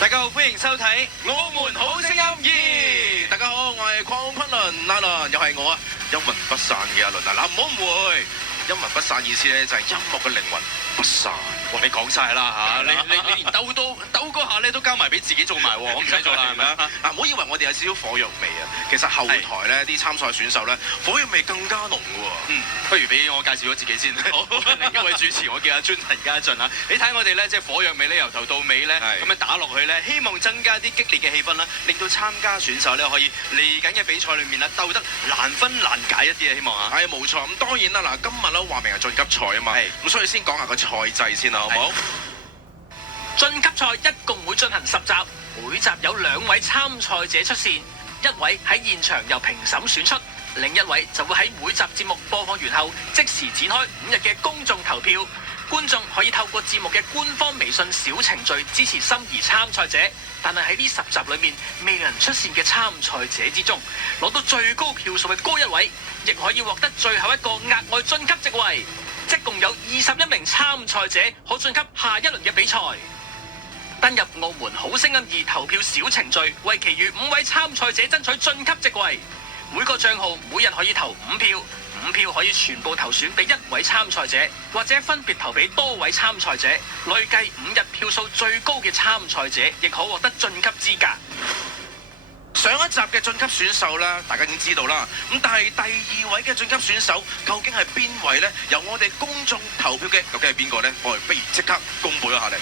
大家好，歡迎收睇《我們好聲音2》。大家好，我係鄺昆侖阿倫，又係我啊，陰魂不散嘅阿倫啊！嗱，唔好誤會，陰魂不散意思咧就係音樂嘅靈魂不散。哇，你講晒啦嚇，你連兜嗰下咧都交埋俾自己做埋喎，我唔使做啦，係咪啊？嗱，唔好以為我哋有少少火藥味啊，其實後台咧啲參賽選手咧火藥味更加濃嘅喎。不如俾我介紹咗自己先。好，另一位主持我叫阿尊陳家俊啊。你睇我哋咧，即係火藥味咧，由頭到尾咧咁樣打落去咧，希望增加啲激烈嘅氣氛啦，令到參加選手咧可以嚟緊嘅比賽裏面啦鬥得難分難解一啲啊！希望啊。係冇錯，咁當然啦，嗱，今日咧話明係晉級賽啊嘛，咁所以先講下個賽制先啦，好唔好？晉級賽一共會進行10集，每集有2位參賽者出線，一位喺現場由評審選出，另一位就會喺每集節目播放完後即時展開5日嘅公眾投票。觀眾可以透過節目嘅官方微信小程序支持心儀參賽者，但係喺呢10集裏面未能出線嘅參賽者之中，攞到最高票數嘅嗰一位，亦可以獲得最後一個額外晉級席位。即共有21名參賽者可晉級下一輪嘅比賽。登入澳門好聲音2投票小程序，為其餘5位參賽者爭取晉級席位。每個帳號每日可以投5票，5票可以全部投選俾1位參賽者，或者分別投俾多位參賽者。累計5日票數最高嘅參賽者，亦可獲得晉級資格。上一集嘅晉級選手啦，大家已經知道啦。咁但係第2位嘅晉級選手究竟係邊位呢？由我哋公眾投票嘅究竟係邊個呢？我哋不如即刻公佈一下嚟。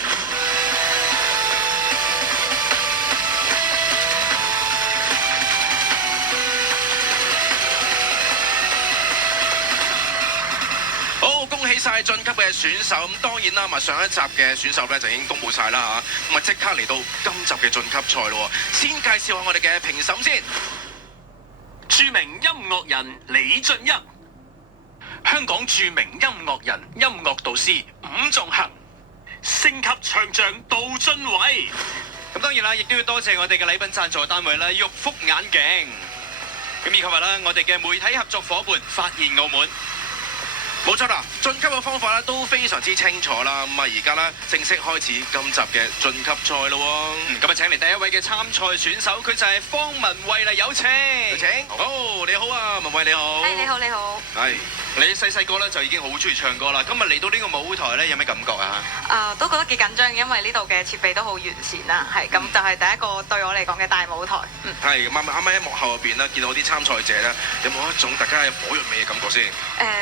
好，恭喜晒晉級嘅選手。咁當然啦，上一集嘅選手咧就已經公佈晒啦嚇。咁啊即刻嚟到今集嘅晉級賽咯。先介紹下我哋嘅評審先。著名音樂人李俊一，香港著名音樂人、音樂導師伍仲衡，星級唱將杜俊偉。咁當然啦，亦都要多謝我哋嘅禮品贊助單位啦，玉福眼鏡。咁以及話啦，我哋嘅媒體合作伙伴發現澳門。冇錯啦，晉級嘅方法咧都非常之清楚啦。咁啊，而家咧正式開始今集嘅晉級賽咯。咁啊，請嚟第一位嘅參賽選手，佢就係方文慧啦，有請。有請。好，你好啊，文慧你好。係你好，你好。係。你細個咧就已經好中意唱歌啦。今日嚟到呢個舞台咧，有咩感覺啊？都覺得幾緊張，因為呢度嘅設備都好完善啦。係咁，就係第一個對我嚟講嘅大舞台。係咁啱啱喺幕後入邊咧，見到啲參賽者咧，有冇一種大家有火藥味嘅感覺先？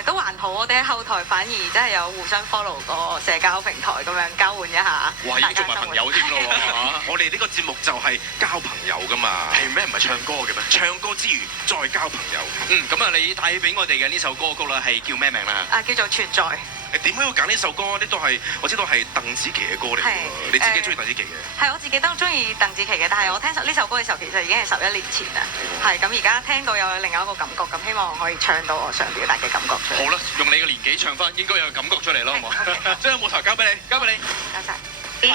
都還好，我哋喺後台反而真係有互相 follow 個社交平台咁樣交換一下。哇！要做埋朋友添咯喎！我哋呢個節目就係交朋友噶嘛。係咩？唔係唱歌嘅咩？唱歌之餘再交朋友。咁啊，你帶俾我哋嘅呢首歌曲啦，係叫咩名啦？叫做存在。點解要揀呢首歌？呢都係我知道係鄧紫棋嘅歌嚟嘅。你自己中意鄧紫棋嘅？係我自己都中意鄧紫棋嘅，但係我聽呢首歌嘅時候，其實已經係11年前啦。係咁，而家聽到有另外一個感覺，咁希望可以唱到我想表達嘅感覺出嚟。好啦，用你嘅年紀唱翻，應該有感覺出嚟咯，好唔好？將舞台交俾你，交俾你。多謝。係啊，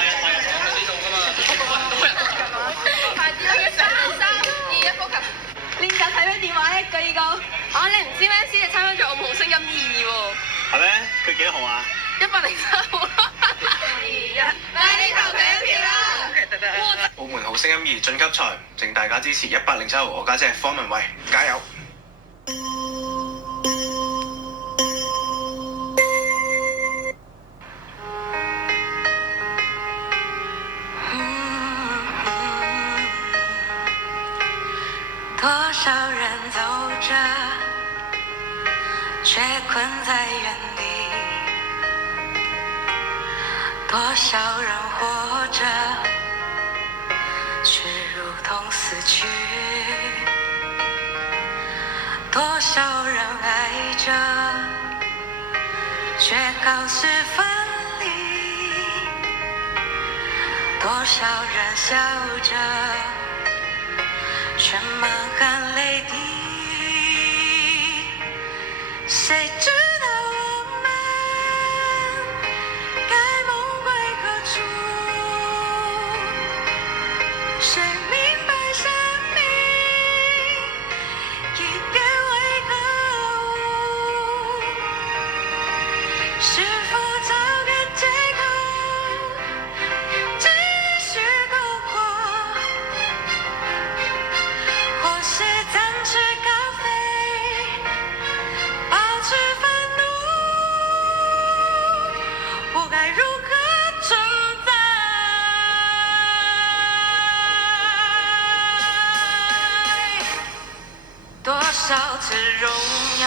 我知道㗎嘛。快啲啦！3、2、1，呼吸。練緊睇咩電話一個二個。你唔知咩？先至參加咗澳門好聲音2喎。係咩？佢幾多號啊？103號啦。3、2、1，快啲投第一票啦！澳門好聲音2晉級賽，請大家支持107號我家姐方文慧，加油！多少人走着，卻困在原地；多少人活着，卻如同死去；多少人愛着，卻告示分離；多少人笑着，卻滿含淚滴，誰知道我們該夢歸何處？誰明白生命應該為何物？是否找個借口繼續過少次榮耀，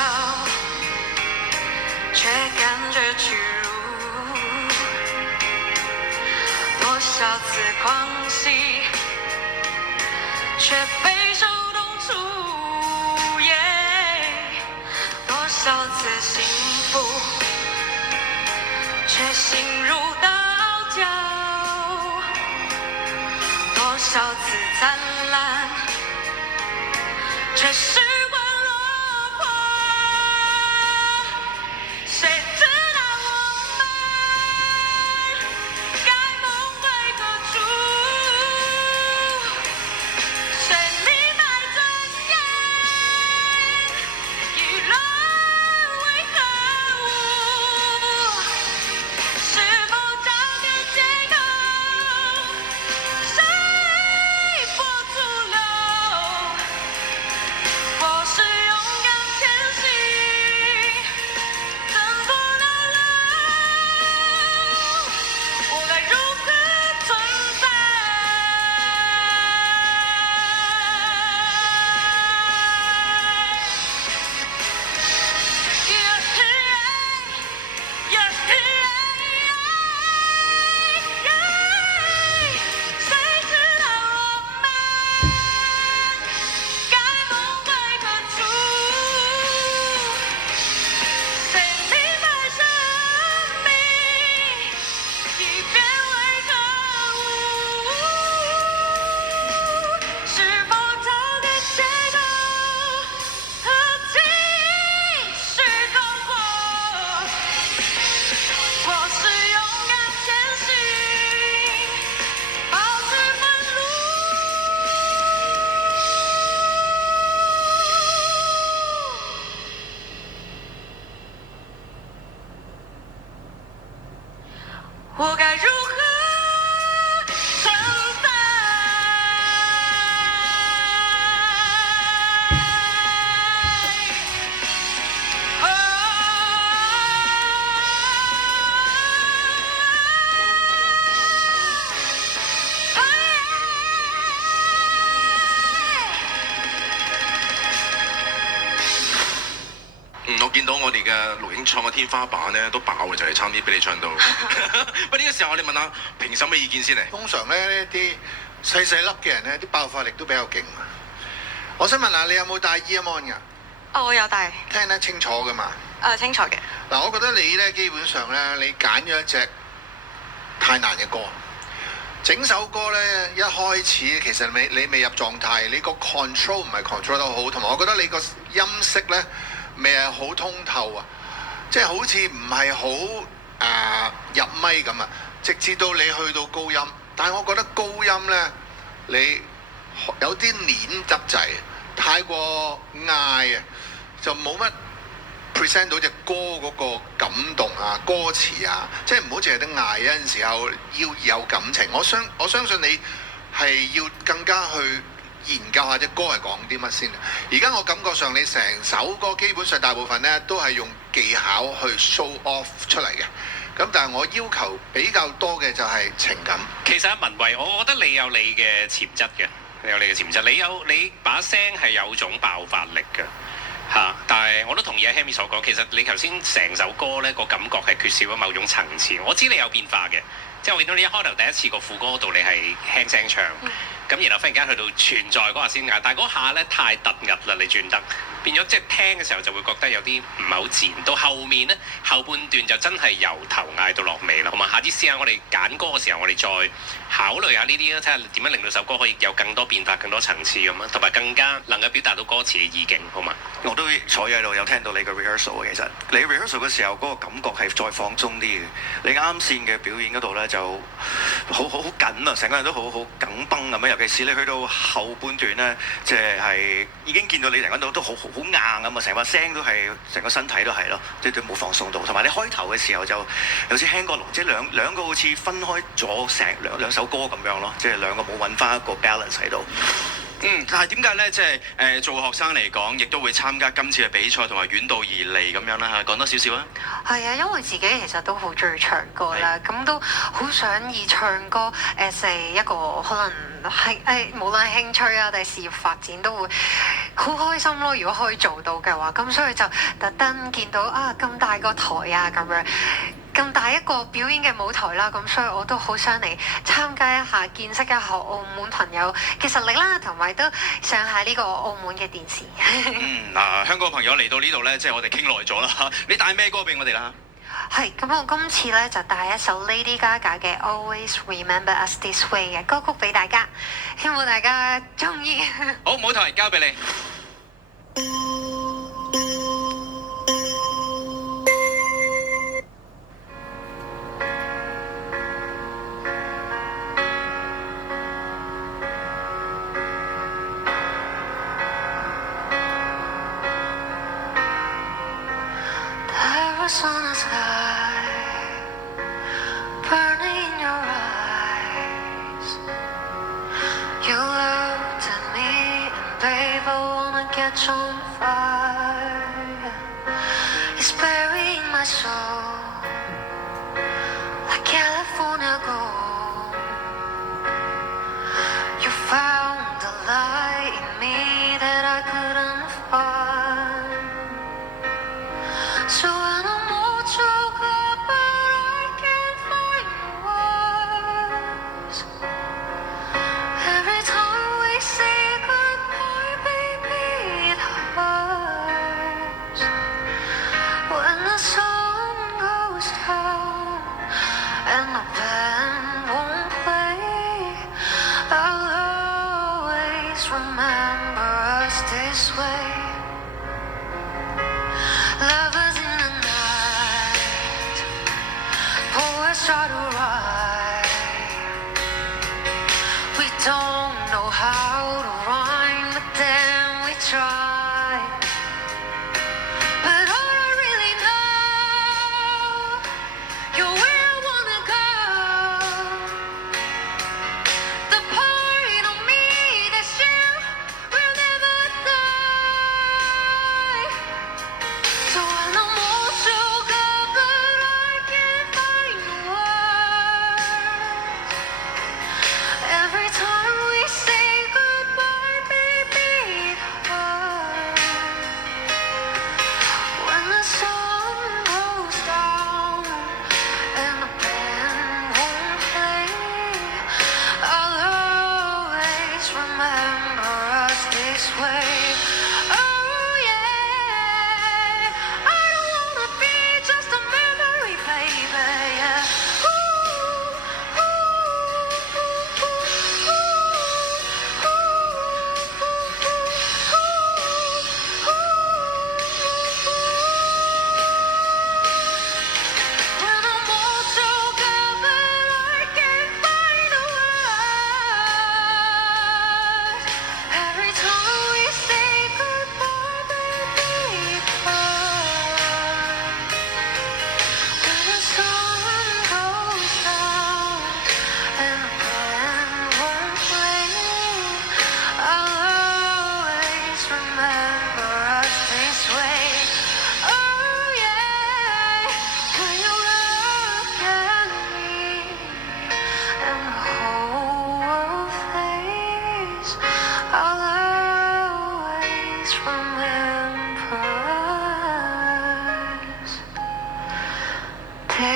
卻感覺屈辱；多少次狂喜，卻備受痛楚；多少次幸福，卻心如刀絞；多少次燦爛，卻時光落魄。誰知道我們該夢回何處？誰明白尊嚴已淪為何物？是否找個借口，隨波逐流？或是勇敢前行，征服了路，我該如何存在？誰知道我們該夢回何處？誰明白生命已變為何物？是否找個借口和情緒攻破？或是勇敢前行，保持憤怒？我該如何承載？我見到我哋嘅錄影廠嘅天花板咧都爆嘅，就係差啲俾你唱到。不過呢個時候我哋問下評審嘅意見先嚟。通常咧呢啲細細粒嘅人咧，啲爆發力都比較勁。我想問下你有冇戴 earphone 㗎？哦，我有帶，聽得清楚㗎嘛？清楚嘅。嗱，我覺得你咧基本上咧，你揀咗一隻太難嘅歌。整首歌咧一開始其實你未入狀態，你個 control 唔係 control 得好，同埋我覺得你個音色咧未係好通透啊，即係好似唔係好入咪咁啊，直至到你去到高音，但係我覺得高音咧你有啲攣得滯，太過嗌啊，就冇乜 present 到隻歌嗰個感動啊、歌詞啊，即係唔好淨係得嗌，有陣時候要有感情。我相信你係要更加去研究下隻歌係講啲乜先。而家我感覺上你成首歌基本上大部分咧都係用技巧去 show off 出嚟嘅。咁但係我要求比較多嘅就係情感。其實阿文慧，我覺得你有你嘅潛質嘅，你有你嘅潛質，你把聲係有種爆發力嘅。但係我都同意阿 Henry 所講，其實你頭先成首歌呢個感覺係缺少咗某種層次。我知你有變化嘅，即係我見到你一開頭第一次個副歌度你係輕聲唱，咁然後忽然間去到存在嗰下先嗌，但係嗰下呢太突兀啦，你轉得變咗即係聽嘅時候就會覺得有啲唔係好自然。到後面呢，後半段就真係由頭嗌到落尾啦。同埋下次試下我哋揀歌嘅時候，我哋再考慮下呢啲啦，睇下點樣令到首歌可以有更多變化、更多層次咁啊，同埋更加能夠表達到歌詞嘅意境，好嘛？我都坐喺度有聽到你嘅 rehearsal 其實你 rehearsal 嘅時候嗰個感覺係再放鬆啲嘅。你啱線嘅表演嗰度咧就好緊啊，成個人都好緊繃咁樣。尤其是你去到後半段咧，即係已經見到你成個人都好硬咁啊，成把聲都係，成個身體都係咯，即係都冇放鬆到。同埋你開頭嘅時候就有似輕過龍，即係兩個好似分開咗成兩首歌咁樣咯，即係兩個冇揾翻一個 balance 喺度。但係點解咧？即係做學生嚟講，亦都會參加今次嘅比賽，同埋遠道而嚟咁樣啦嚇。講多少少啊？係啊，因為自己其實都好中意唱歌啦，咁都好想以唱歌成一個可能係無論興趣啊定係事業發展都會好開心咯！如果可以做到嘅話，咁所以就特登見到啊咁大個台啊咁樣。咁大一個表演嘅舞台啦，咁所以我都好想嚟參加一下，見識一下澳門朋友嘅實力啦，同埋都上下呢個澳門嘅電視。嗱，香港朋友嚟到呢度呢，即係我哋傾耐咗啦。你帶咩歌俾我哋啦？係，咁我今次呢，就帶一首 Lady Gaga 嘅 Always Remember Us This Way 嘅歌曲俾大家，希望大家中意。好，舞台交俾你。On the sky, burning in your eyes. You looked at me and babe, I wanna catch on fire. It's burying my soul like California gold. You found the light in me that I couldn't find. So when I'm all choked up, but I can't find the words. Every time we say goodbye, baby, it hurts. When the sun goes down and the band won't play, I'll always remember us this way. Lovers in the night, poets try to write. We don't know how to rhyme, but then we try. But all I really know, you're where I wanna go. The part of me that's you will never die. So when I'm all choked up, but I can't find the words. Every time we say goodbye, baby, it hurts. When the sun goes down and the band won't play, I'll always remember us this way. Oh yeah, I don't wanna be just a memory, baby. Yeah. When I'm all choked up, but I can't find the words. Every time we say goodbye, baby, it hurts. When the sun goes down and the band won't play, I'll always remember us this way. Oh yeah, when you look at me and the whole world fades, I'll always remember us this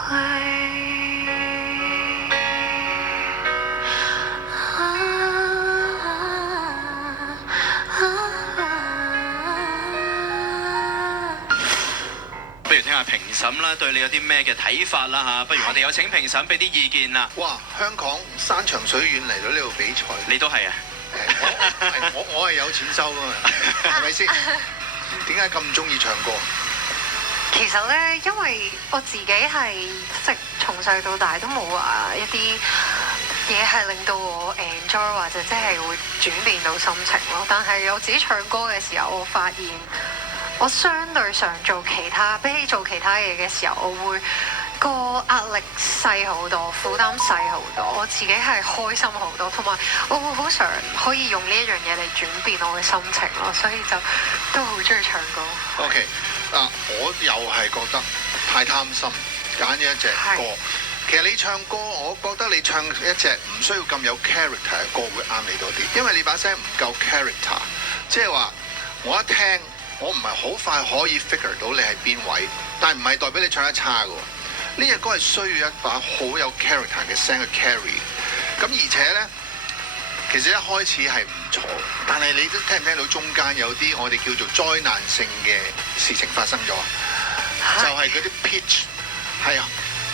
way. 不如聽下評審啦，對你有啲咩嘅睇法啦嚇？不如我哋有請評審俾啲意見啦。哇！香港山長水遠嚟到呢度比賽，你都係啊？我係有錢收噶嘛，係咪先？點解咁中意唱歌？其實咧，因為我自己係即係從細到大都冇話一啲嘢係令到我 enjoy 或者即係會轉變到心情咯。但係我自己唱歌嘅時候，我發現我相對上做其他比起做其他嘢嘅時候，我會個壓力細好多，負擔細好多。我自己係開心好多，同埋我會好想可以用呢一樣嘢嚟轉變我嘅心情咯，所以就都好中意唱歌。OK，我又係覺得太貪心，揀咗一隻歌。其實你唱歌，我覺得你唱一隻唔需要咁有 character 嘅歌會啱你多啲，因為你把聲唔夠 character， 即係話我一聽，我唔係好快可以 figure 到你係邊位，但係唔係代表你唱得差嘅喎。呢隻歌係需要一把好有 character 嘅聲去 carry。咁而且呢，其實一開始係唔錯，但係你都聽唔聽到中間有啲我哋叫做災難性嘅事情發生咗，就係嗰啲 pitch 係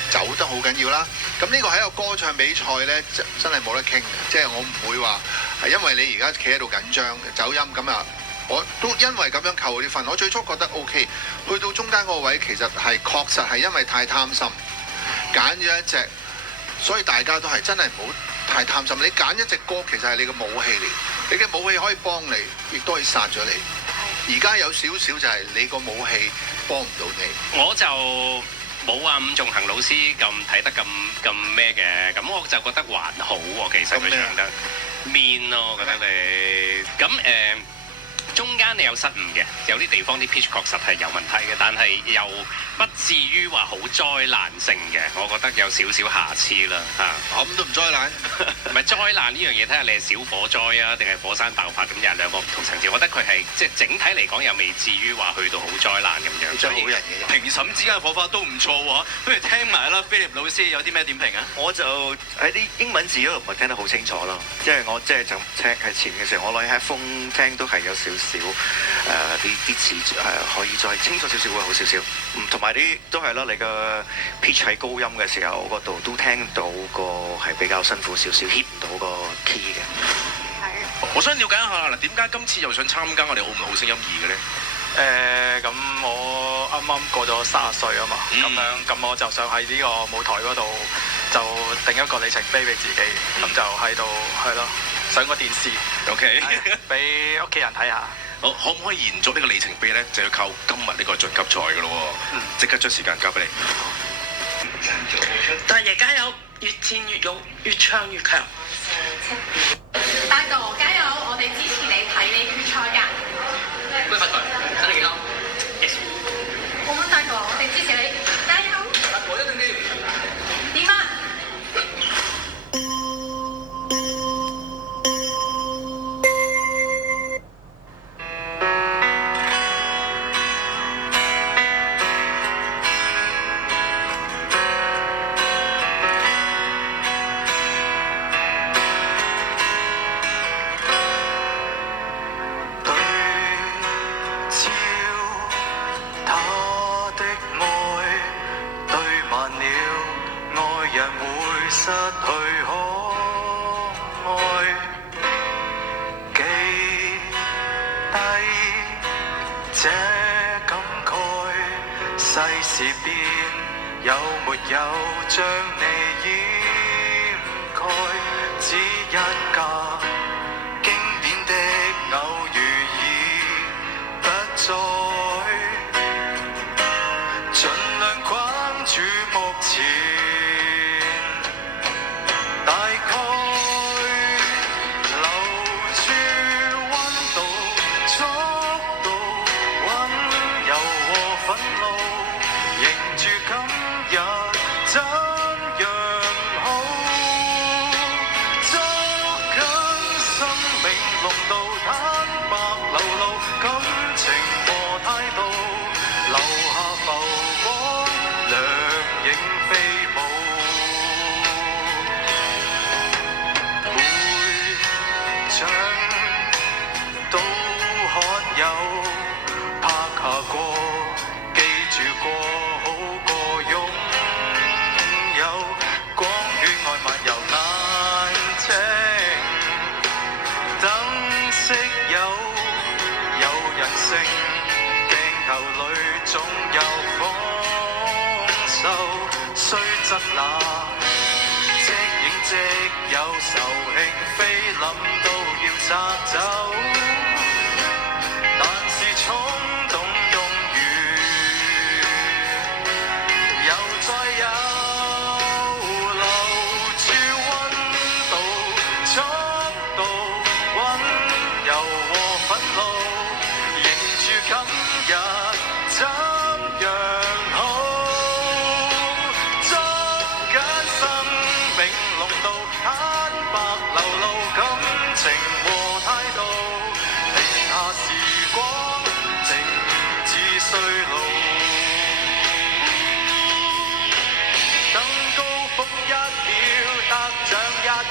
走得好緊要啦。咁呢個喺一個歌唱比賽呢，真係冇得傾嘅，即係我唔會話係因為你而家企喺度緊張走音咁啊，我都因為咁樣扣啲分。我最初覺得 OK， 去到中間嗰個位其實係確實係因為太貪心，揀咗一隻，所以大家都係真係唔好太貪心。你揀一隻歌其實係你嘅武器嚟，你嘅武器可以幫你，亦都可以殺咗你。而家有少少就係你個武器幫唔到你。我就冇話伍仲衡老師咁睇得咁咩嘅，咁我就覺得還好喎。其實佢唱得 mean 咯，我覺得你咁中間你有失誤嘅，有啲地方啲 pitch 確實係有問題嘅，但係又不至於話好災難性嘅，我覺得有少少瑕疵啦嚇。咁都唔災難，唔係災難呢樣嘢，睇下你係小火災啊，定係火山爆發，咁又係兩個唔同層次。我覺得佢係即係整體嚟講又未至於話去到好災難咁樣。真係好人嘅。評審之間嘅火花都唔錯喎，不如聽埋啦，菲力老師有啲咩點評啊？我就喺啲英文字嗰度唔係聽得好清楚咯，即係我即係就聽喺前嘅時候，我攞 headphone 聽都係有少少啲詞可以再清楚少少會好少少。同埋啲都係啦，你個 pitch 喺高音嘅時候嗰度都聽到個係比較辛苦少少 hit 唔到個 key 嘅。我想了解一下嗱，點解今次又想參加我哋澳門好聲音2嘅咧？咁我啱啱過咗30歲啊嘛，咁我就想喺呢個舞台嗰度就定一個里程碑俾自己，咁就喺度係咯，上個電視 ，OK， 俾屋企人睇下。好，可唔可以延續呢個里程碑咧？就要靠今日呢個晉級賽嘅咯喎。即刻將時間交俾你。大爺加油！越戰越勇，越唱越強。大哥加油！我哋支持你睇你決賽㗎。恭喜發財，身體健康。Yes。澳門大哥，我哋支持你，加油！大哥一定要。點啊？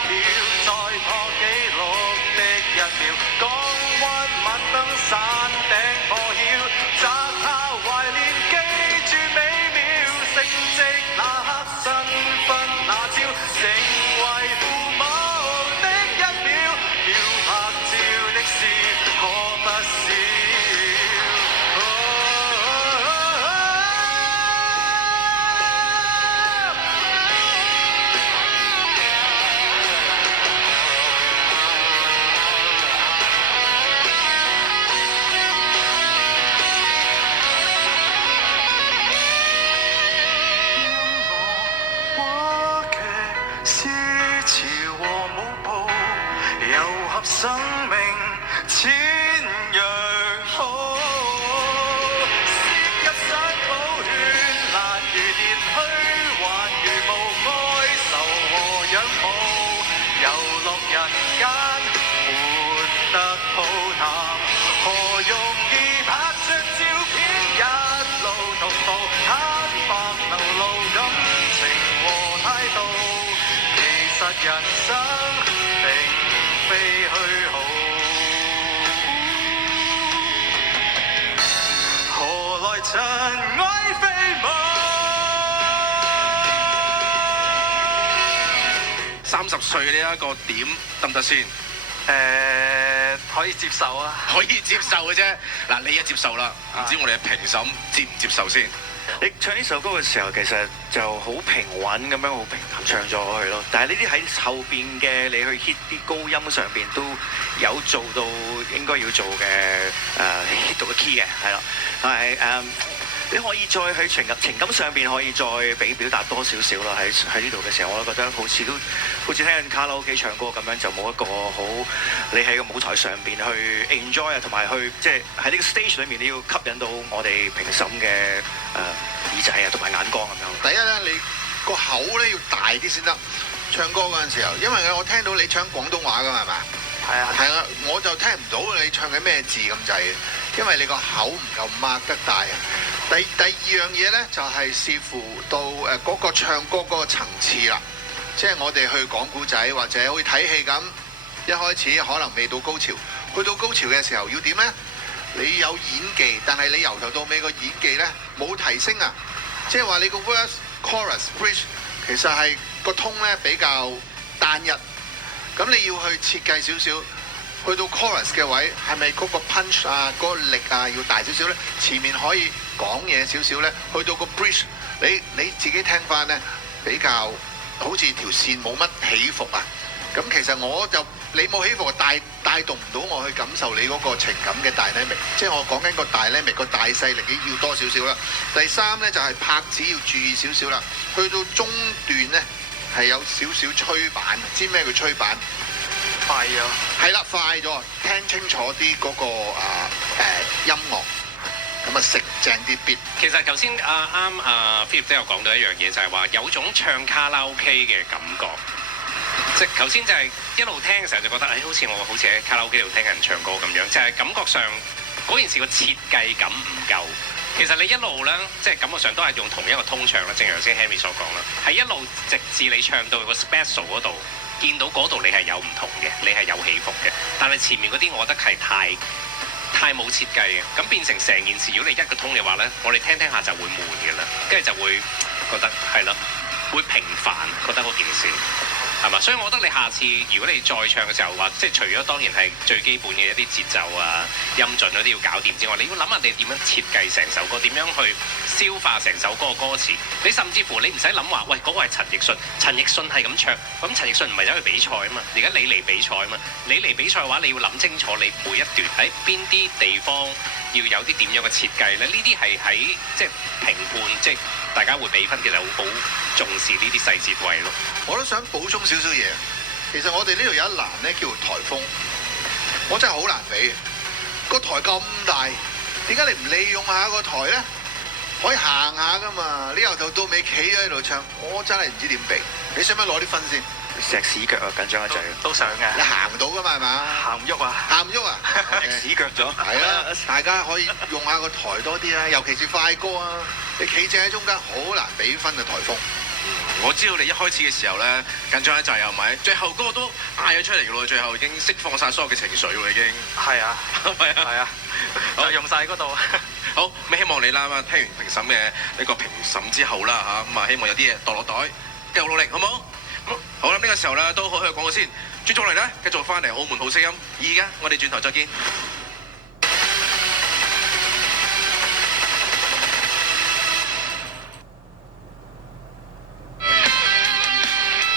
橋，再破紀錄的一秒，港灣晚燈山頂破曉，摘下懷念記住美妙，升職那刻新婚那朝，成為父母的一秒，要拍照的事可不少。生命千樣好，先入山寶圈，難如電虛幻，如無哀愁和仰慕，遊樂人間活得好淡，何容易拍着照片一路獨步，坦白流露感情和態度，其實人生並非虛耗，何來塵埃飛舞？30歲呢一個點得唔得先？可以接受啊，可以接受嘅啫。嗱，你一接受啦，唔知我哋嘅評審接唔接受先？你唱呢首歌嘅時候，其實就好平穩咁樣，好平淡唱咗去咯。但係呢啲喺後邊嘅，你去 hit 啲高音上邊都有做到應該要做嘅hit 到嘅 key 嘅，係啦。係你可以再去情感上邊可以再表達多少少啦。喺呢度嘅時候，我都覺得好似聽緊卡拉 OK 唱歌咁樣，就冇一個好你喺個舞台上邊去 enjoy 啊，同埋去即係喺呢個 stage 裏面你要吸引到我哋評審嘅耳仔啊，同埋眼光咁樣。第一咧，你個口咧要大啲先得，唱歌嗰陣時候，因為我聽到你唱廣東話㗎嘛，係嘛？係啊。係啊，我就聽唔到你唱緊咩字咁滯嘅，因為你個口唔夠擘得大啊。第二樣嘢咧，就係視乎到嗰個唱歌嗰個層次啦，即係我哋去講古仔或者好似睇戲咁，一開始可能未到高潮，去到高潮嘅時候要點咧？你有演技，但係你由頭到尾個演技咧冇提升啊！即係話你個 verse、chorus、bridge 其實係個 tone 咧比較單一，咁你要去設計少少，去到 chorus 嘅位係咪嗰個 punch 啊、嗰個力啊要大少少咧？前面可以講嘢少少咧，去到個 bridge 你自己聽翻咧比較好似條線冇乜起伏啊！咁其實你冇起伏，帶動唔到我去感受你嗰個情感嘅 dynamic，即係我講緊個 dynamic 個大細力要多少少啦。第三咧就係拍子要注意少少啦。去到中段咧係有少少吹板，知咩叫吹板？快咗。係啦，快咗，聽清楚啲嗰個音樂，咁啊食正啲 beat。其實頭先啱Philip 都有講到一樣嘢，就係話有種唱卡拉 OK 嘅感覺。即係頭先就係一路聽嘅時候就覺得，好似我好似喺卡拉 OK 度聽人唱歌咁樣，就係感覺上嗰件事個設計感唔夠。其實你一路咧，即係感覺上都係用同一個通唱啦，正如頭先 Henry 所講啦，係一路直至你唱到個 special 嗰度，見到嗰度你係有唔同嘅，你係有起伏嘅。但係前面嗰啲我覺得係太冇設計嘅，咁變成成件事，如果你一個通嘅話咧，我哋聽下就會悶嘅啦，跟住就會覺得係咯，會平凡，覺得嗰件事。係嘛？所以我覺得你下次如果你再唱嘅時候，話即係除咗當然係最基本嘅一啲節奏啊、音準嗰啲要搞掂之外，你要諗下你點樣設計成首歌，點樣去消化成首歌嘅歌詞。你甚至乎你唔使諗話，喂嗰個係陳奕迅，陳奕迅係咁唱，咁陳奕迅唔係走去比賽啊嘛，而家你嚟比賽啊嘛，你嚟比賽嘅話，你要諗清楚你每一段喺邊啲地方要有啲點樣嘅設計咧。呢啲係喺即係評判，即係大家會俾分，其實好重視呢啲細節位咯。我都想補充少少嘢。其實我哋呢度有一欄咧叫颱風，我真係好難比。個台咁大，點解你唔利用下個台咧？可以行下噶嘛？你由頭到尾企喺度唱，我真係唔知點比。你想唔想攞啲分先？石屎腳啊，緊張一陣。都想嘅。你行唔到噶嘛？係嘛？行唔喐啊！行唔喐啊！石屎腳咗。係啦，大家可以用下個台多啲啊，尤其是快歌啊。你企正喺中間，好難俾分嘅颱風。我知道你一開始嘅時候咧緊張一陣係咪？最後嗰個都嗌咗出嚟嘅咯，最後已經釋放晒所有嘅情緒喎，已經。係啊，係啊，就用晒嗰度。好，咁希望你啦，聽完評審嘅呢個評審之後啦嚇，咁啊希望有啲嘢墮落袋，繼續努力，好唔好？好啦，呢個時候咧都好去廣告先，轉咗嚟咧繼續翻嚟澳門好聲音，而家我哋轉頭再見。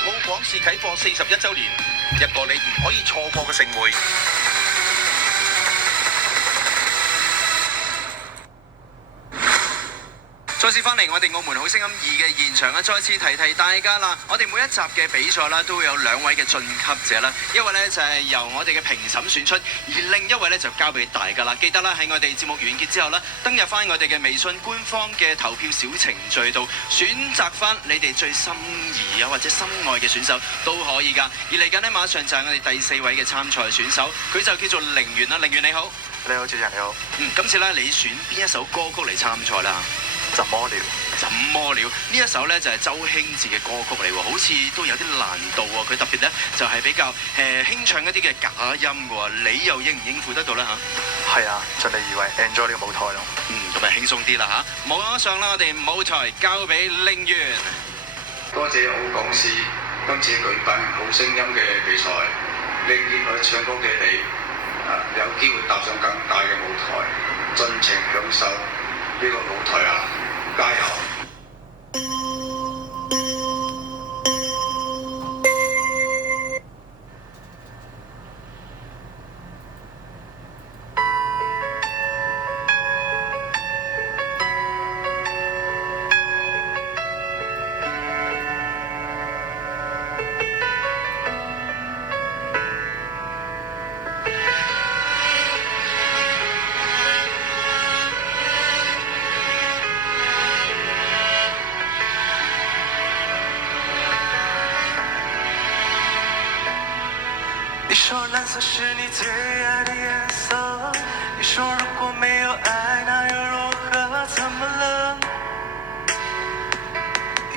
澳廣視啟放41週年，一個你唔可以錯過嘅盛會。再次翻嚟我哋澳門好聲音2嘅現場啊！再次提大家啦，我哋每一集嘅比賽啦，都會有2位嘅晉級者啦，一位呢就係由我哋嘅評審選出，而另一位呢就交俾大家啦。記得啦，喺我哋節目完結之後呢，登入翻我哋嘅微信官方嘅投票小程序度，選擇翻你哋最心儀啊或者心愛嘅選手都可以㗎。而嚟緊呢，馬上就係我哋第4位嘅參賽選手，佢就叫做凌源啦。凌源你好，你好，主持人你好。今次呢，你選邊一首歌曲嚟參賽啦？怎麼了？怎麼了？呢一首呢，就係周興哲嘅歌曲嚟喎，好似都有啲難度喎。佢特別呢，就係比較輕唱一啲嘅假音嘅喎，你又應唔應付得到呢？嚇？係啊，盡力而為 enjoy 呢個舞台咯。咁咪輕鬆啲啦嚇。馬上啦，我哋舞台交俾凌源。多謝澳廣視今次舉辦好聲音嘅比賽，令熱愛唱歌嘅你有機會踏上更大嘅舞台，盡情享受呢個舞台啊！加油！你說藍色是你最愛的顏色，你說如果沒有愛那又如何？怎麼了？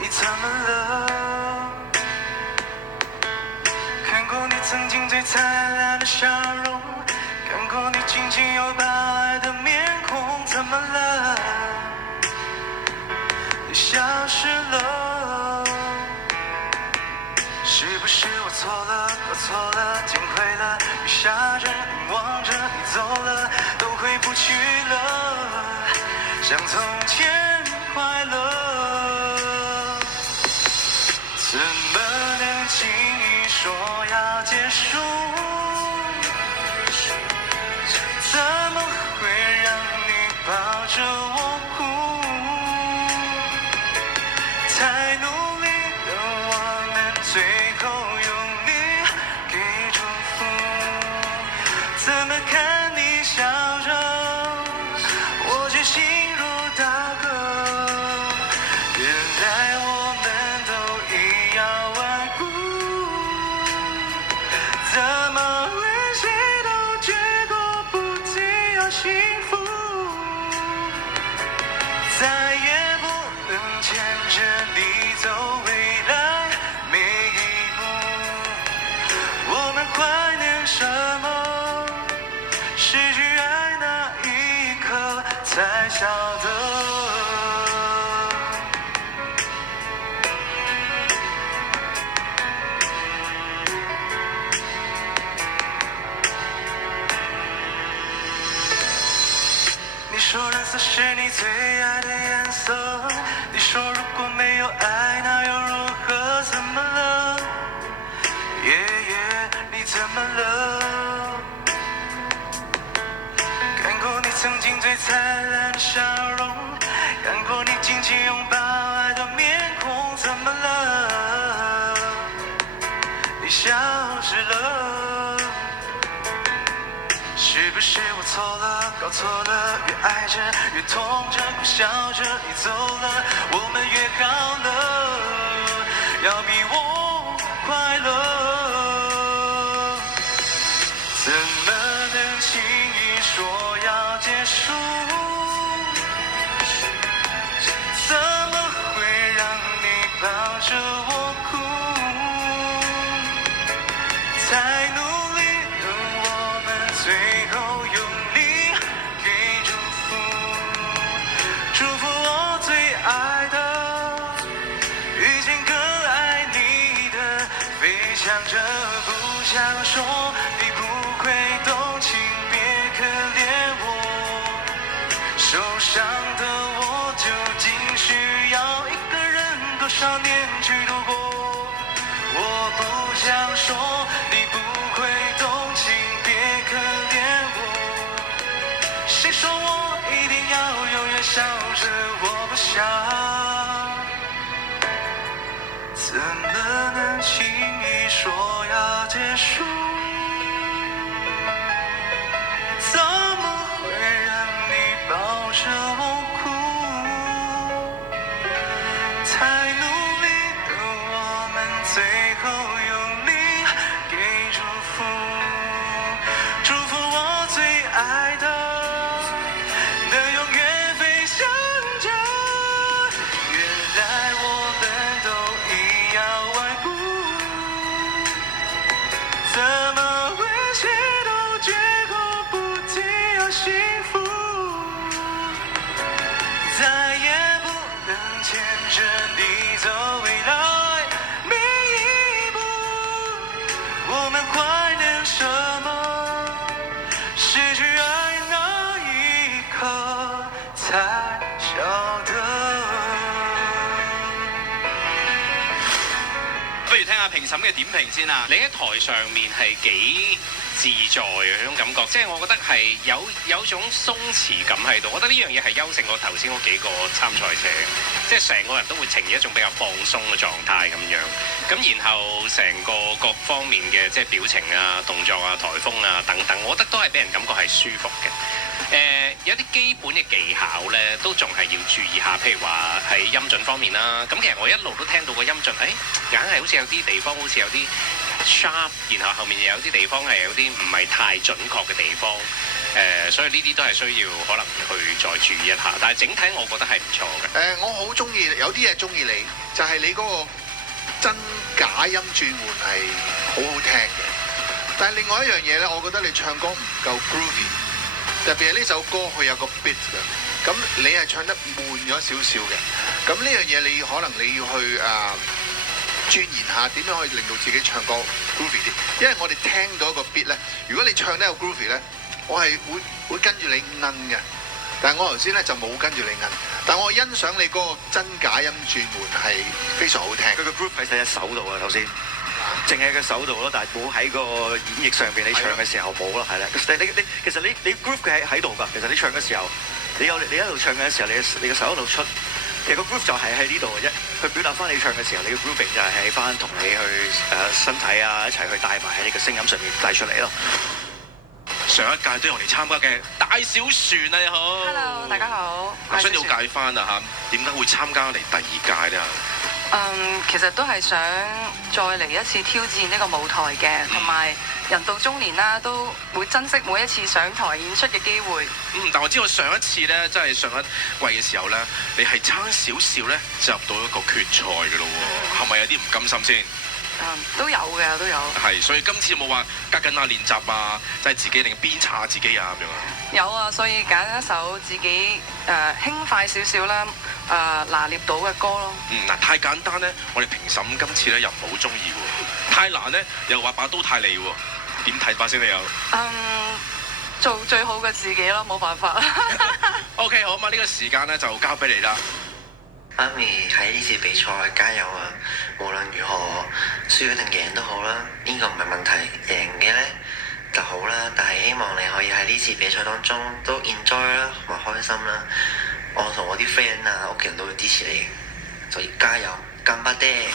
你怎麼了？看過你曾經最燦爛的笑容，看過你緊緊擁抱愛的面孔，怎麼了？你消失了，是不是我錯了，搞錯了，竟毀了？雨下着，凝望着你走了，都回不去了，像從前快樂。怎麼能輕易說要結束？怎麼會讓你抱着我哭？太努力的我們最後用力給祝福，怎麼看你笑着，我卻心如刀割。原來我們都一樣頑固，怎麼連誰都覺過不僅要幸福，再也不能牽着你走未來每一步。我們懷念什麼？失去愛那一刻才曉得。你說藍色是你最愛的顏色，你說如果沒有愛那又如何？怎麼了？你怎麼了？看過你曾經最燦爛的笑容，看過你緊緊擁抱愛的面孔，怎麼了？你消失了，是不是我錯了，搞錯了？越愛着越痛着，苦笑着你走了，我們約好了，要比我快樂。怎麼能輕易說要結束？怎麼會讓你抱着我？想說你不會動情，別可憐我。受傷的我究竟需要一個人多少年去度過？我不想說你不會動情，別可憐我。誰說我一定要永遠笑着？我不想，怎麼能輕易說要結束？怎麼會讓你抱着我哭？太努力的我們，最後用力給祝福，祝福我最愛的能永遠飛翔着。原來我們都一樣頑固，怎麼會誰都絕口不提要幸福？再也不能牽着你走未來每一步，我們還能什麼？失去愛那一刻才曉得。不如聽下評審嘅點評先啊！你喺台上面係幾自在嘅嗰種感覺，即係我覺得係有種鬆弛感喺度。我覺得呢樣嘢係優勝過頭先嗰幾個參賽者，即係成個人都會呈現一種比較放鬆嘅狀態咁樣。咁然後成個各方面嘅即係表情啊、動作啊、台風啊等等，我覺得都係俾人感覺係舒服嘅。有啲基本嘅技巧咧，都仲係要注意下，譬如話喺音準方面啦。咁其實我一路都聽到個音準，硬係好似有啲地方好似有啲 sharp， 然後後面又有啲地方係有啲唔係太準確嘅地方。所以呢啲都係需要可能去再注意一下。但係整體我覺得係唔錯嘅。我好中意有啲嘢中意你，就係你嗰個真假音轉換係好好聽嘅。但係另外一樣嘢咧，我覺得你唱歌唔夠 groovy。特別係呢首歌佢有個 beat 嘅，咁你係唱得悶咗少少嘅，咁呢樣嘢你可能你要去鑽研下點樣可以令到自己唱歌 groovy 啲，因為我哋聽到一個 beat 咧，如果你唱得有 groovy 咧，我係會跟住你摁嘅，但係我頭先咧就冇跟住你摁，但我欣賞你嗰個真假音轉換係非常好聽。佢個 groove 喺隻手度啊，頭先。淨係個手度咯，但係冇喺個演繹上邊。你唱嘅時候冇咯，係啦。其實你 groove 嘅喺度㗎。其實你唱嘅時候，你一路唱嘅時候，你個手一路出。其實個 groove 就係喺呢度嘅啫。佢表達翻你唱嘅時候，你嘅 grooving 就係喺翻同你去身體啊一齊去帶埋喺你嘅聲音上面帶出嚟咯。上一屆都有嚟參加嘅大小船啊，你好。Hello， 大家好。我想了解翻啊嚇，點解會參加嚟第二屆咧？其實都係想再嚟一次挑戰呢個舞台嘅，同埋人到中年啦，都會珍惜每一次上台演出嘅機會。但我知道上一次咧，即係上一季嘅時候咧，你係差少少咧就入到一個決賽嘅咯喎，係咪有啲唔甘心先？都有嘅，都有。係，所以今次有冇話加緊下練習啊？即係自己定鞭策下自己啊咁樣啊？有啊，所以揀一首自己輕快少少啦，拿捏到嘅歌咯。嗱，太簡單咧，我哋評審今次咧又唔係好中意喎。太難咧，又話把刀太利喎。點睇法先你又？做最好嘅自己咯，冇辦法。OK， 好嘛，呢個時間咧就交俾你啦。媽咪喺呢次比賽加油啊！無論如何輸定贏都好啦，呢個唔係問題，贏嘅呢就好啦。但係希望你可以喺呢次比賽當中都 enjoy 啦，同埋開心啦。我同我啲 friend 啊、屋企人都會支持你，所以加油，頑張って！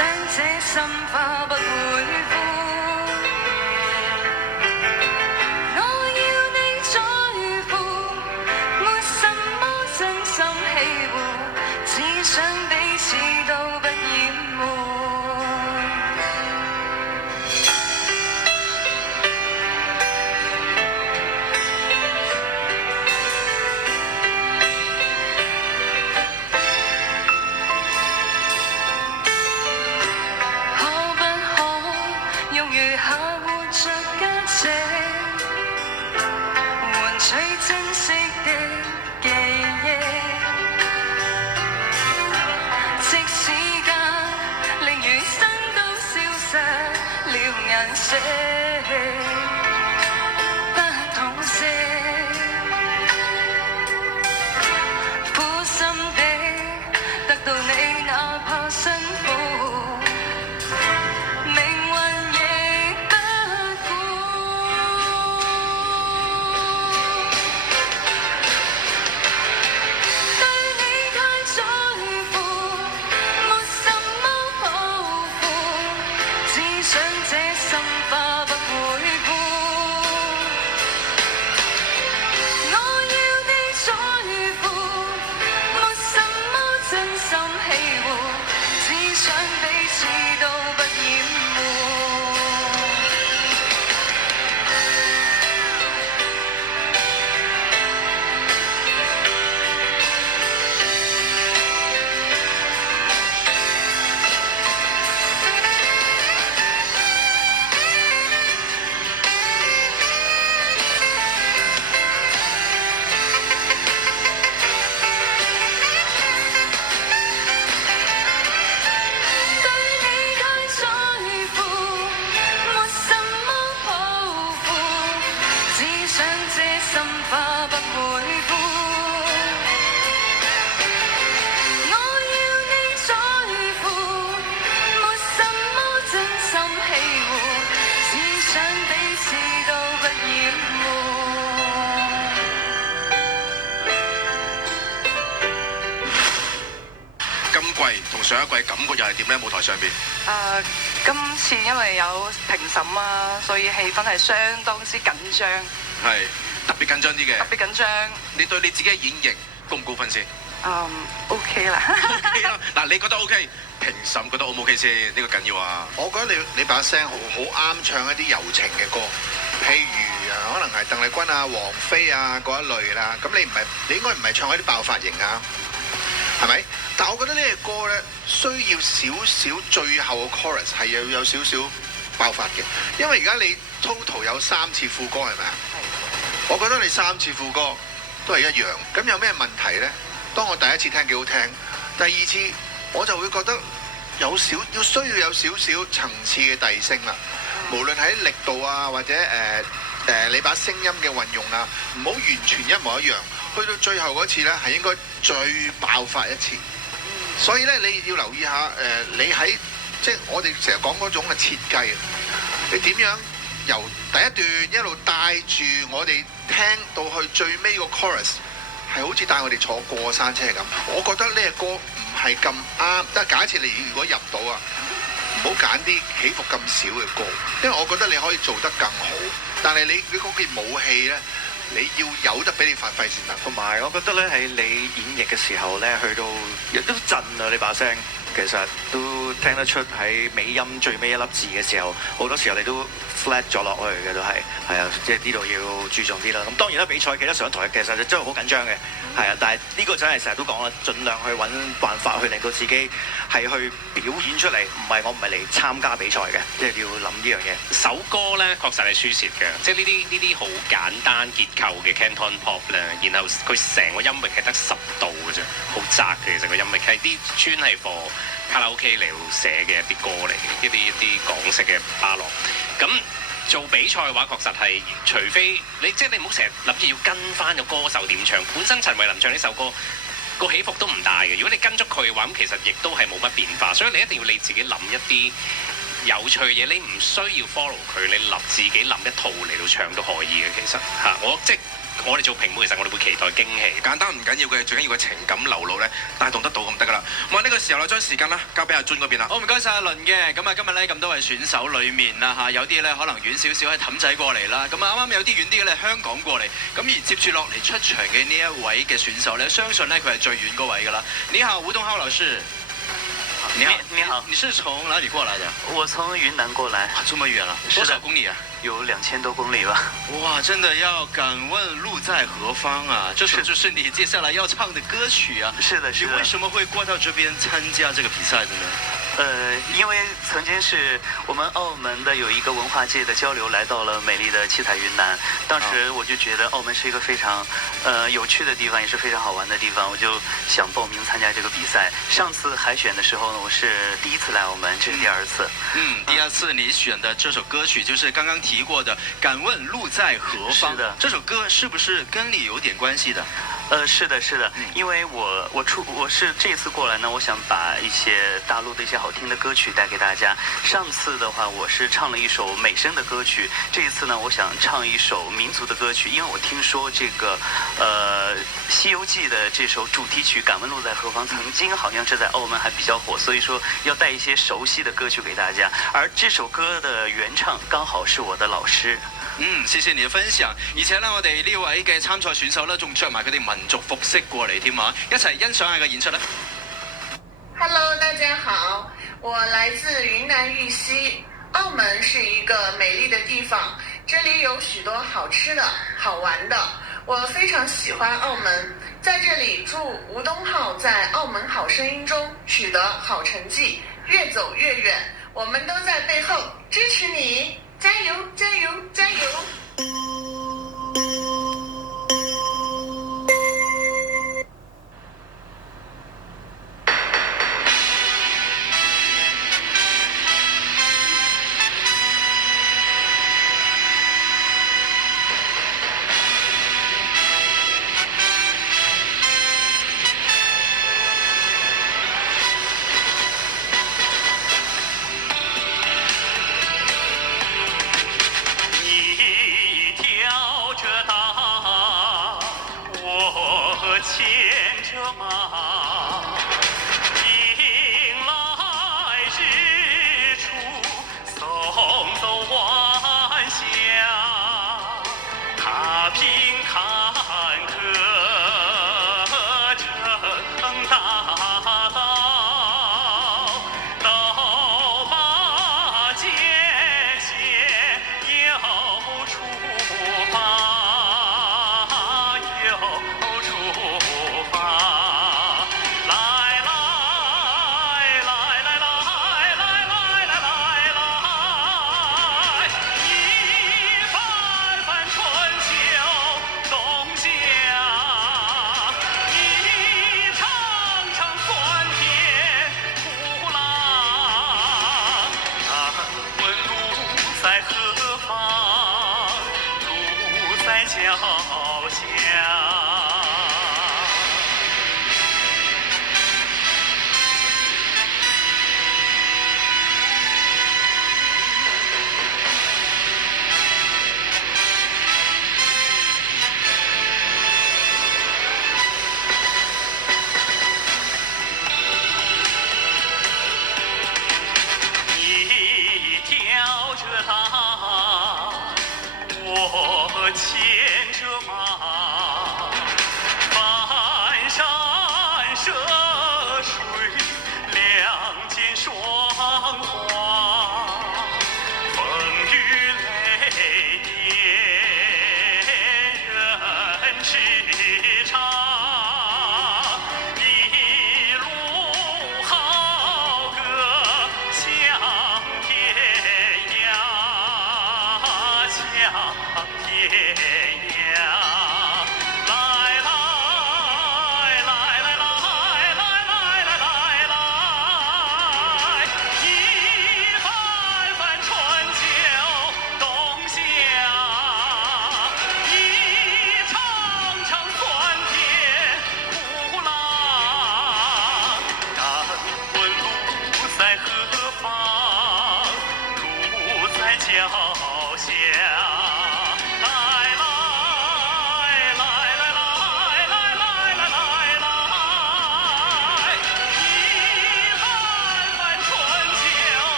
想這心花不會枯。我要你在乎，沒什麼真心欺護，只想彼此都不厭惡。同上一季感覺又係點咧？舞台上邊？今次因為有評審啊，所以氣氛係相當之緊張。係特別緊張啲嘅。特別緊張。你對你自己嘅演繹高唔高分先？OK 啦。OK 啦。嗱，你覺得 OK？評審覺得 O 唔 OK 先？呢個緊要啊！我覺得你把聲好啱唱一啲柔情嘅歌，譬如可能係鄧麗君啊、王菲啊嗰一類啦。咁你應該唔係唱一啲爆髮型啊，係咪？但係我覺得呢隻歌咧，需要少少最後嘅 chorus 係要有少少爆發嘅，因為而家你 total 有3次副歌係咪啊？我覺得你3次副歌都係一樣，咁有咩問題咧？當我第一次聽幾好聽，第二次我就會覺得需要有少少層次嘅遞升啦。無論喺力度啊，或者你把聲音嘅運用啊，唔好完全一模一樣。去到最後嗰次咧，係應該最爆發一次。所以咧，你要留意下你喺即係我哋成日講嗰種嘅設計，你點樣由第一段一路帶住我哋聽到去最尾個 chorus， 係好似帶我哋坐過山車咁。我覺得呢隻歌唔係咁啱，但係假設你如果入到啊，唔好揀啲起伏咁少嘅歌，因為我覺得你可以做得更好。但係你嗰件武器咧，你要有得俾你發揮先得。同埋我覺得咧，喺你演繹嘅時候咧，去到亦都震啊！你把聲其實都聽得出喺尾音最尾一粒字嘅時候，好多時候你都 flat 咗落去嘅都係啊，即係呢度要注重啲啦。咁當然啦，比賽記得上台其實真係好緊張嘅，係啊。但係呢個真係成日都講啦，盡量去揾辦法去令到自己係去表演出嚟，我唔係嚟參加比賽嘅，即係要諗呢樣嘢。首歌咧確實係輸蝕嘅，即係呢啲好簡單結構嘅 Canton Pop 咧，然後佢成個音域係得10度嘅啫，好窄嘅。其實個音域係啲專係for卡拉 OK 嚟寫嘅一啲歌嚟嘅，一啲港式嘅巴樂。咁做比賽嘅話，確實係除非你唔好成日諗住要跟翻個歌手點唱，本身陳慧琳唱呢首歌個起伏都唔大嘅。如果你跟足佢嘅話，咁其實亦都係冇乜變化。所以你一定要你自己諗一啲有趣嘢，你唔需要 follow 佢，你自己諗一套嚟到唱都可以嘅。其實嚇，我哋做評判，其實我哋會期待驚喜。簡單唔緊要嘅，最緊要個情感流露咧，帶動得到咁得噶啦。哇！呢個時候啦，將時間啦交俾阿 Jun 嗰邊啦。好，唔該晒阿倫嘅。咁啊，今日咧咁多位選手裏面啦嚇，有啲咧可能遠少少喺氹仔過嚟啦，咁啊啱啱有啲遠啲嘅咧香港過嚟，咁而接住落嚟出場嘅呢一位嘅選手咧，相信咧佢係最遠嗰位㗎啦。你好，吳東浩老師。你好，你是從哪裡過來的？我從雲南過來。這麼遠了，多少公里啊？有2000多公里吧。哇，真的要敢問路在何方啊！這首就是你接下來要唱的歌曲啊。是的，是的。你為什麼會過到這邊參加這個比賽的呢？因為曾經是我們澳門的有一個文化界的交流，來到了美麗的七彩雲南。當時我就覺得澳門是一個非常有趣的地方，也是非常好玩的地方，我就想報名參加這個比賽。上次海選的時候呢，我是第一次來澳門，這是第二次。第二次你選的這首歌曲就是剛剛提過的《敢問路在何方》。是的，這首歌是不是跟你有點關係的？是的，是的，因為我是這次過來呢，我想把一些大陸的一些好聽的歌曲帶給大家。上次的話，我是唱了一首美聲的歌曲，這一次呢，我想唱一首民族的歌曲，因為我聽說這個西遊記的這首主題曲《敢問路在何方》曾經好像是在澳門還比較火，所以說要帶一些熟悉的歌曲給大家。而這首歌的原唱剛好是我的老師。謝謝你嘅分享。而且咧，我哋呢位嘅參賽選手咧，仲着埋佢哋民族服飾過嚟添啊！一齊欣賞下個演出啦。Hello， 大家好，我來自雲南玉溪。澳門是一個美麗的地方，這裡有許多好吃的好玩的，我非常喜歡澳門。在這裡祝吳東浩在澳門好聲音中取得好成績，越走越遠。我們都在背後支持你。加油！加油！加油！你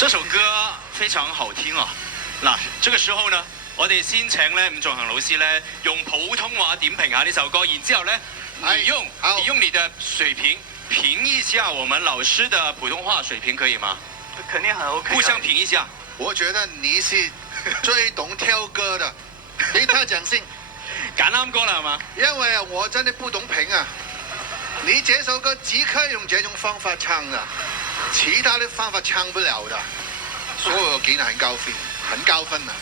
這首歌非常好聽啊！嗱，這個時候呢，我哋先請咧伍仲衡老師咧用普通話點評下呢首歌，然之後咧你用你的水平評一下我們老師的普通話水平，可以嗎？肯定很 OK。互相評一下。我覺得你是最懂挑歌的，給他獎先。揀啱歌啦係嘛？因為我真的不懂評啊，你這首歌只可以用這種方法唱的，其他的方法唱不了的，所以我給你很高分啊，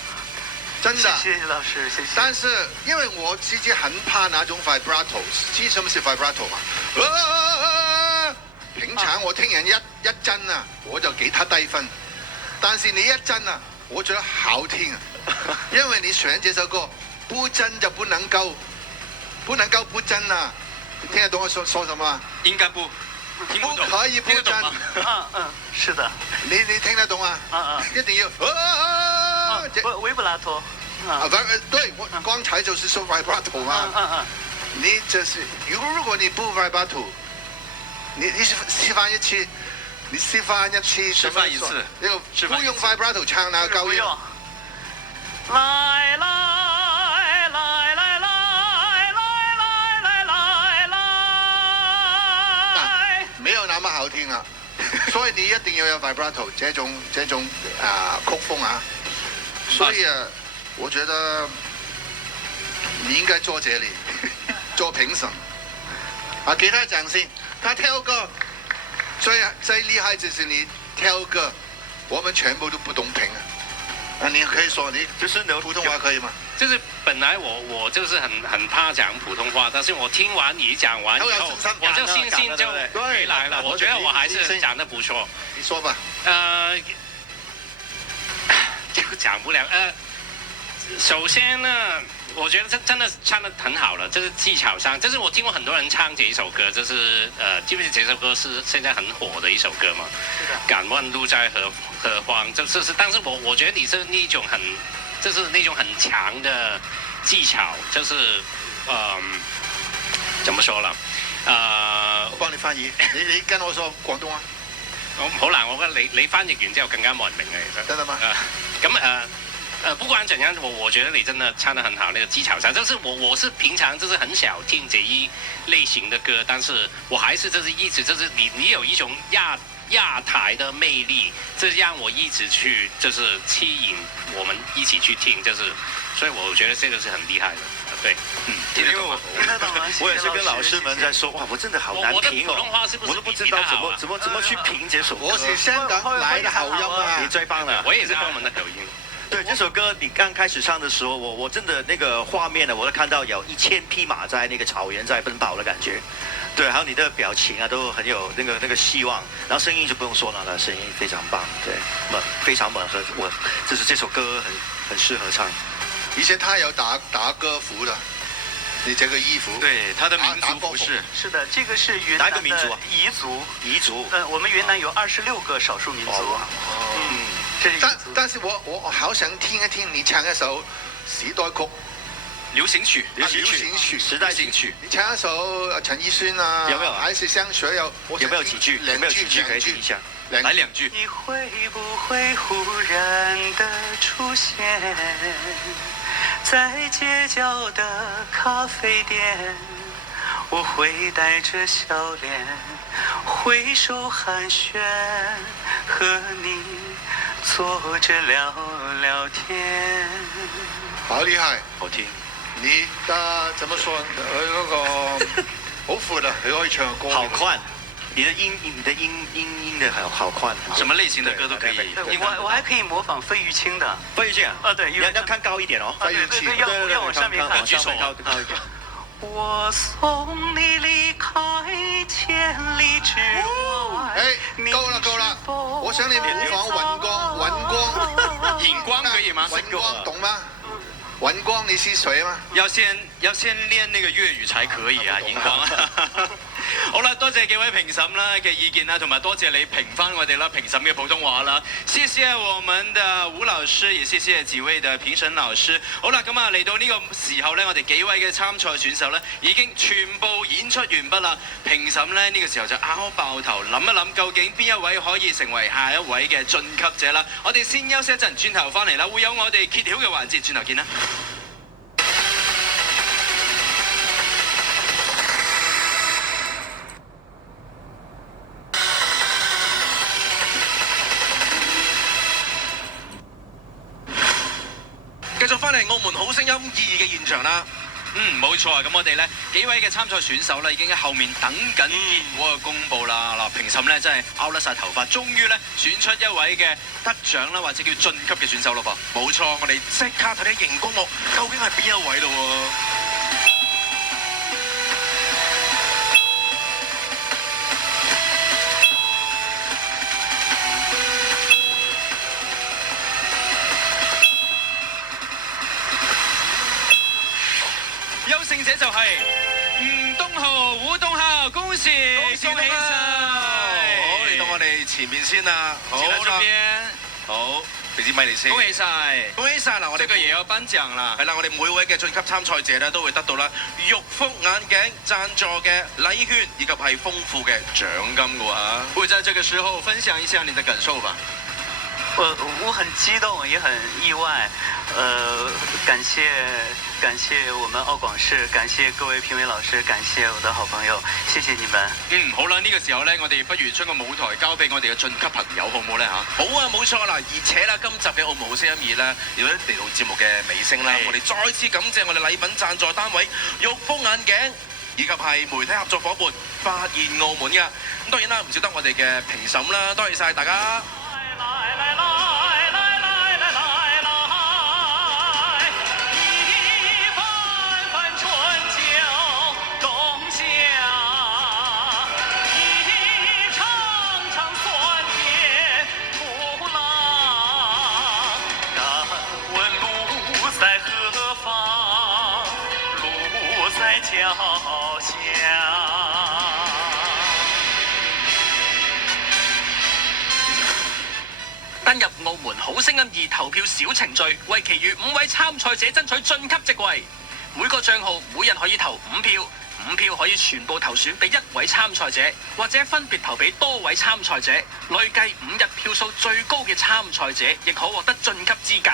真的。謝謝老師，謝謝。但是因為我自己很怕那種 vibrato， 知什麼是 vibrato 嗎？平常我聽人一震啊，我就給他低分，但是你一震啊，我覺得好聽啊，因為你選這首歌不震就不能夠不震啊，你聽得懂我說什麼？應該不可以不震。是的。你聽得懂啊？一定要維布拉托。對，我剛才就是說 vibrato 嘛。你就是如果你不 vibrato， 你示範一次，示範一次，不用 vibrato 唱那個高音。來來。沒有那麼好聽啊，所以你一定要有 vibrato 這種曲風啊，所以我覺得你應該坐這裏做評審啊，給他獎先，他挑歌最厲害就是你挑歌，我們全部都不懂評啊，你可以說你就是普通話可以嗎？就是本來我就是很怕講普通話，但是我聽完你講完以後，我就信心就回來了。我覺得我還是講得不錯。你說吧。就講不了。首先呢，我覺得真的唱得很好了，就是技巧上，就是我聽過很多人唱這一首歌，就是記不記得這首歌是現在很火的一首歌嘛？是的。敢問路在何方？就是，但是我覺得你是那種就是那種很強的技巧，就是怎麼說啦？我幫你翻譯，你跟我說廣東話。好難，我覺得你翻譯完之後更加冇人明嘅，其實。真的嗎？不管怎樣，我覺得你真的唱得很好，那個技巧上，就是我是平常就是很少聽這一類型的歌，但是我還是就是一直就是你有一種亞台的魅力，這讓我一直去就是吸引我們一起去聽，就是所以我覺得這個是很厲害的，對，因為我也是跟老師們在說，哇，我真的好難評哦，我都不知道怎麼去評這首歌。我是香港來的口音啊，你最棒了，我也是澳門的口音。對，這首歌你剛開始唱的時候，我真的那個畫面呢，我都看到有1000匹馬在那個草原在奔跑的感覺。對，還有你的表情啊，都很有那個希望，然後聲音就不用說了，聲音非常棒，對，非常吻合，就是這首歌很適合唱，而且他有打歌服的，你這個衣服，對，他的民族服飾，是的，這個是雲南的彝族，彝族，我們雲南有26個少數民族，但是我好想聽一聽你唱一首時代曲。流行曲，時代行曲。你唱一首陳奕迅啊，有沒有？還是像學友？有沒有幾句？有沒有幾句可以聽一下？來2句。你會不會忽然的出現在街角的咖啡店？我會帶着笑臉，揮手寒暄，和你坐着聊聊天。好厲害，好聽。你怎麼說？佢嗰個好闊啊，佢可以唱歌。好寬，你的音的好寬。什麼類型的歌都可以。我還可以模仿費玉清的。費玉清啊？對，要看高一點哦。費玉清，要往上面看。舉手高一點。我送你離開千里之外。夠啦！我想你模仿尹光，熒光可以嗎？尹光懂嗎？尹光你是誰啊嘛？要先練那個粵語才可以啊，尹光。好啦，多謝幾位評審啦嘅意見啦，同埋多謝你評翻我哋啦評審嘅普通話啦。謝謝我們的吳老師，也謝謝幾位嘅評審老師。好啦，咁啊嚟到呢個時候呢，我哋幾位嘅參賽選手呢已經全部演出完畢啦。評審呢，呢個時候就拗爆頭，諗一諗究竟邊一位可以成為下一位嘅晉級者啦。我哋先休息一陣，轉頭翻嚟啦，會有我哋揭曉嘅環節，轉頭見啦。繼續翻嚟澳門好聲音2嘅現場啦。冇錯啊！咁我哋呢幾位嘅參賽選手呢已經喺後面等緊結果嘅公佈啦。嗱，評審呢真係拗甩晒頭髮，終於呢選出一位嘅得獎啦，或者叫晉級嘅選手咯噃。冇錯，我哋即刻睇睇熒光幕究竟係邊一位咯喎。優勝者就係吳東豪、胡東浩，恭喜恭喜！好，嚟到我哋前面先啦。好啦，好，俾支咪你先。恭喜晒！恭喜晒！嗱，我哋這個也要頒獎啦。係啦，我哋每位嘅晉級參賽者咧都會得到啦玉福眼鏡贊助嘅禮券，以及係豐富嘅獎金嘅喎。會在這個時候分享一下你的感受吧。我很激動，也很意外，感謝我們澳廣視，感謝各位評委老師，感謝我的好朋友，謝謝你們。好啦，呢個時候呢，我哋不如將個舞台交俾我哋嘅晉級朋友，好唔好呢？好啊，冇錯啦，而且啦，今集嘅澳門好聲音2呢，如果嚟到節目嘅尾聲啦，我哋再次感謝我哋禮品贊助單位玉福眼鏡，以及係媒體合作伙伴發現澳門嘅。咁當然啦，唔少得我哋嘅評審啦，多謝晒大家。登入澳門好聲音2投票小程序，為其餘5位參賽者爭取晉級席位。每個帳號每人可以投5票，5票可以全部投選俾1位參賽者，或者分別投俾多位參賽者。累計5日票數最高嘅參賽者，亦可獲得晉級資格。